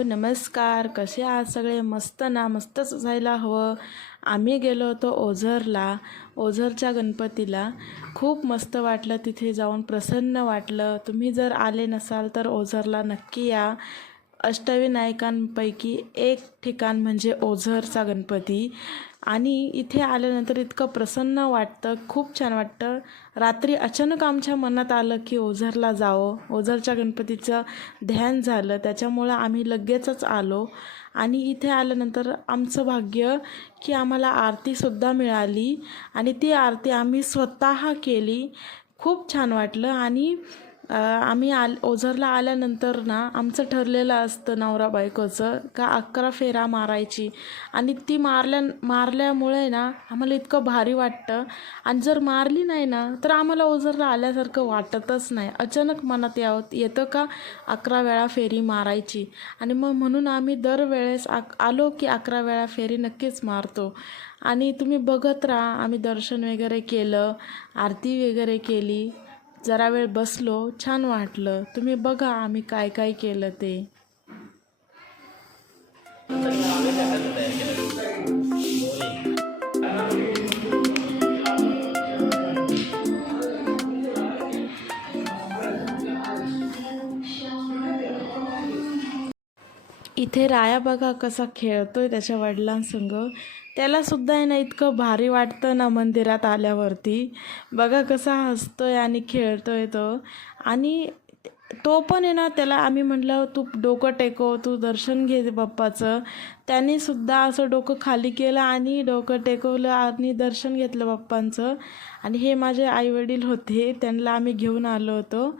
Hello नमस्कार, कसे आहात सगळे? मस्त ना? मस्तच असायला हवं. आम्ही गेलो होतो ओझरला, ओझरच्या गणपतीला. खूप मस्त वाटलं तिथे जाऊन, प्रसन्न वाटलं. तुम्ही जर आले नसाल तर ओझरला नक्की या. अष्टविनायकांपैकी एक ठिकाण म्हणजे ओझरचा गणपती. आणि इथे आल्यानंतर इतकं प्रसन्न वाटतं, खूप छान वाटतं. रात्री अचानक आमच्या मनात आलं की ओझरला जावं. ओझरच्या गणपतीचं ध्यान झालं, त्याच्यामुळं आम्ही लगेचच आलो. आणि इथे आल्यानंतर आमचं भाग्य की आम्हाला आरतीसुद्धा मिळाली आणि ती आरती आम्ही स्वतः केली. खूप छान वाटलं. आणि आम्ही ओझरला आल्यानंतर ना आमचं ठरलेलं असतं नवरा बायकोचं का 11 फेरा मारायची. आणि ती मारल्यामुळे ना आम्हाला इतकं भारी वाटतं. आणि जर मारली नाही ना तर आम्हाला ओझरला आल्यासारखं वाटतच नाही. अचानक मनात येतं का 11 वेळा फेरी मारायची. आणि मग म्हणून आम्ही दरवेळेस आलो की 11 वेळा फेरी नक्कीच मारतो. आणि तुम्ही बघत राहा. आम्ही दर्शन वगैरे केलं, आरती वगैरे केली, जरा वेळ बसलो, छान वाटलं. तुम्ही बघा आम्ही काय काय केलं ते. इथे राया बघा कसा खेळतोय त्याच्या वडिलांसंग. त्यालासुद्धा आहे ना इतकं भारी वाटतं ना मंदिरात आल्यावरती. बघा कसा हसतोय आणि खेळतोय तो. आणि तो पण आहे ना, त्याला आम्ही म्हटलं तू डोकं टेकव, तू दर्शन घे बाप्पाचं. त्यानेसुद्धा असं डोकं खाली केलं आणि डोकं टेकवलं आणि दर्शन घेतलं बाप्पांचं. आणि हे माझे आईवडील होते, त्यांना आम्ही घेऊन आलो होतो.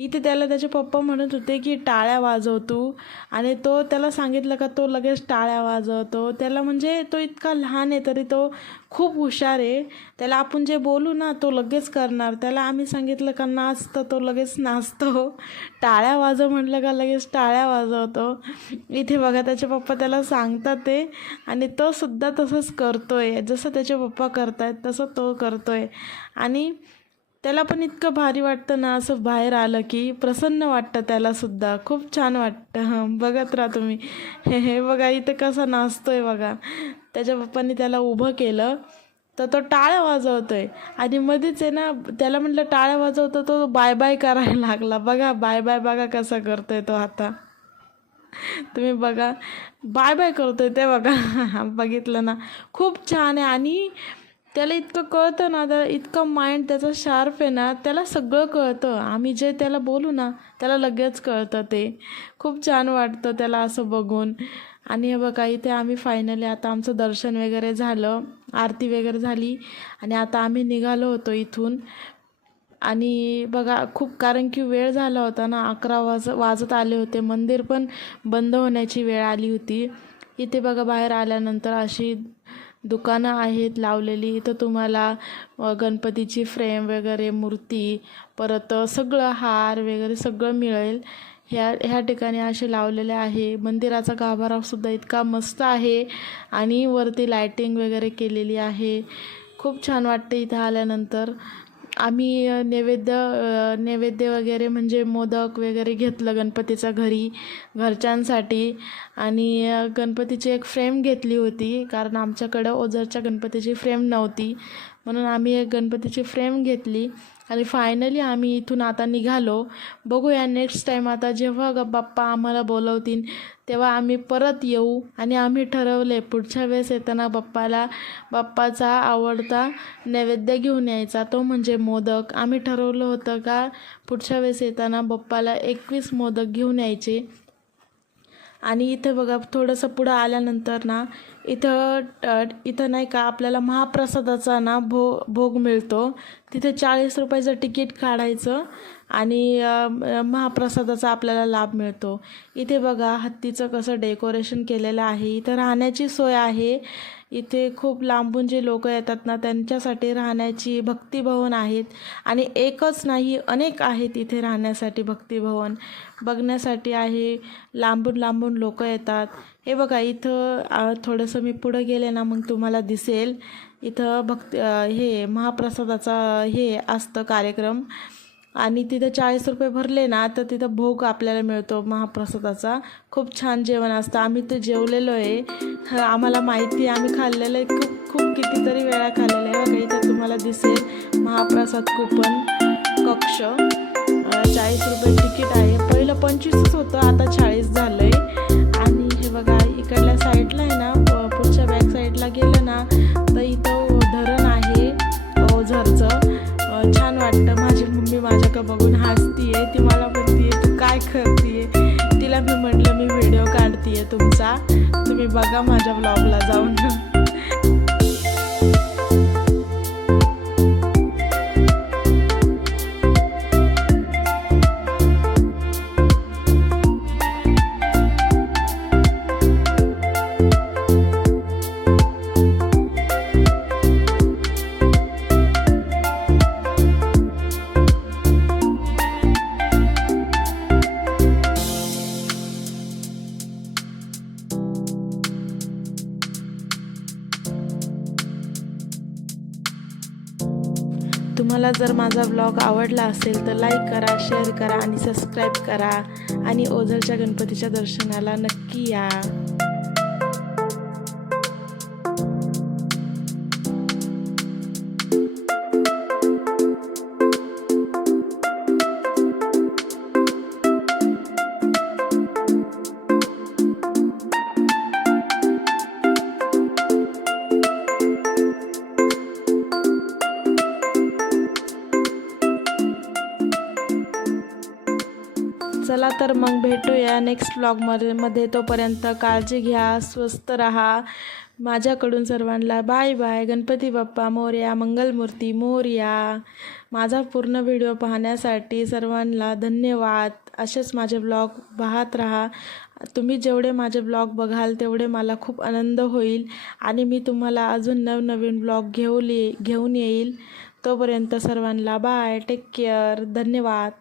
इथे त्याला त्याचे पप्पा म्हणत होते की टाळ्या वाजव तू. आणि त्याला सांगितलं का तो लगेच टाळ्या वाजवतो. त्याला म्हणजे तो इतका लहान आहे तरी तो खूप हुशार आहे. त्याला आपण जे बोलू ना तो लगेच करणार. त्याला आम्ही सांगितलं का नाच तर तो लगेच नाचतो. टाळ्या वाजव म्हटलं का लगेच टाळ्या वाजवतो. इथे बघा त्याचे पप्पा त्याला सांगतात ते. आणि तो सुद्धा तसंच करतोय, जसं त्याचे पप्पा करतायत तसं तो करतोय. आणि त्याला पण इतकं भारी वाटतं ना, असं बाहेर आलं की प्रसन्न वाटतं त्यालासुद्धा. खूप छान वाटतं. बघत राहा तुम्ही. हे बघा इथं कसा नाचतोय बघा. त्याच्या पप्पांनी त्याला उभं केलं तर तो टाळ्या वाजवतोय. आणि मध्येच आहे ना त्याला म्हटलं टाळ्या वाजवतो, तो बाय बाय करायला लागला. बघा बाय बाय बघा कसा करतोय तो आता. तुम्ही बघा बाय बाय करतोय ते बघा. बघितलं ना, खूप छान आहे. आणि त्याला इतकं कळतं ना, त्याला इतकं माइंड त्याचं शार्प आहे ना, त्याला सगळं कळतं. आम्ही जे त्याला बोलू ना त्याला लगेच कळतं ते. खूप छान वाटतं त्याला असं बघून. आणि हे बघा इथे आम्ही फायनली आता आमचं दर्शन वगैरे झालं, आरती वगैरे झाली. आणि आता आम्ही निघालो होतो इथून. आणि बघा खूप, कारण की वेळ झाला होता ना, 11 वाजत आले होते. मंदिर पण बंद होण्याची वेळ आली होती. इथे बघा बाहेर आल्यानंतर अशी दुकानं आहेत लावलेली. इथं तुम्हाला गणपतीची फ्रेम वगैरे, मूर्ती, परत सगळं हार वगैरे सगळं मिळेल. ह्या ठिकाणी असे लावलेले आहे. मंदिराचा गाभारासुद्धा इतका मस्त आहे. आणि वरती लायटिंग वगैरे केलेली आहे. खूप छान वाटते इथं आल्यानंतर. आम्ही नैवेद्य वगैरे म्हणजे मोदक वगैरे घेतलं गणपतीच्या घरच्यांसाठी. आणि गणपतीची एक फ्रेम घेतली होती, कारण आमच्याकडं ओझरच्या गणपतीची फ्रेम नव्हती, म्हणून आम्ही एक गणपतीची फ्रेम घेतली. आणि फायनली आम्ही इथून आता निघालो. बघूया नेक्स्ट टाईम आता जेव्हा बाप्पा आम्हाला बोलवतील तेव्हा आम्ही परत येऊ. आणि आम्ही ठरवले पुढच्या वेळेस येताना बाप्पाचा आवडता नैवेद्य घेऊन यायचा, तो म्हणजे मोदक. आम्ही ठरवलं होतं का पुढच्या वेळेस येताना बाप्पाला 21 मोदक घेऊन यायचे. आणि इथं बघा थोडंसं पुढं आल्यानंतर ना इथं नाही का आपल्याला महाप्रसादाचा ना भोग मिळतो. तिथे 40 रुपयाचं तिकीट काढायचं आणि महाप्रसादाचा आपल्याला लाभ मिळतो. इथे बघा हत्तीचं कसं डेकोरेशन केलेलं आहे. इथं राहण्याची सोय आहे. इथे खूप लांबून जे लोक येतात ना त्यांच्यासाठी राहण्याची भक्तिभवन आहेत. आणि एकच नाही, अनेक आहेत इथे राहण्यासाठी भक्तिभवन. बघण्यासाठी आहे, लांबून लांबून लोक येतात. हे बघा इथं थोडंसं मी पुढं गेले ना मग तुम्हाला दिसेल. इथं हे महाप्रसादाचा हे असतं कार्यक्रम. आणि तिथं 40 रुपये भरले ना तर तिथं भोग आपल्याला मिळतो महाप्रसादाचा. खूप छान जेवण असतं. आम्ही ते जेवलेलो आहे. आम्हाला माहिती आहे, आम्ही खाल्लेलं आहे. खूप खूप कितीतरी वेळा खाल्लेलं आहे. बघा इथं तुम्हाला दिसेल महाप्रसाद कुपन कक्ष. 40 रुपये तिकीट आहे. पहिलं 25च होतं, आता 40 झालं आहे. आणि हे बघा इकडल्या साईडला आहे ना, पुढच्या बॅक साईडला गेलं ना तर इथं धरण आहे ओझरचं. छान वाटतं. माझी मम्मी माझ्याकडे बघून हसतीये. ती मला म्हणतीये तू काय करतीये. तिला मी म्हटलं मी व्हिडिओ काढतीये तुमचा, तुम्ही बघा माझ्या ब्लॉगला जाऊन. तुम्हाला जर माझा ब्लॉग आवडला असेल तर लाईक करा, शेअर करा आणि सबस्क्राईब करा. आणि ओझरच्या गणपतीच्या दर्शनाला नक्की या. चला तर मग भेटूया नेक्स्ट ब्लॉगमध्ये. तोपर्यंत काळजी घ्या, स्वस्त राहा. माझ्याकडून सर्वांना बाय बाय. गणपती बाप्पा मोरया, मंगलमूर्ती मोरया. माझा पूर्ण व्हिडिओ पाहण्यासाठी सर्वांना धन्यवाद. असेच माझे ब्लॉग पाहत राहा. तुम्ही जेवढे माझे ब्लॉग बघाल तेवढे मला खूप आनंद होईल आणि मी तुम्हाला अजून नवनवीन ब्लॉग घेऊन येईल. तोपर्यंत सर्वांना बाय, टेक केअर, धन्यवाद.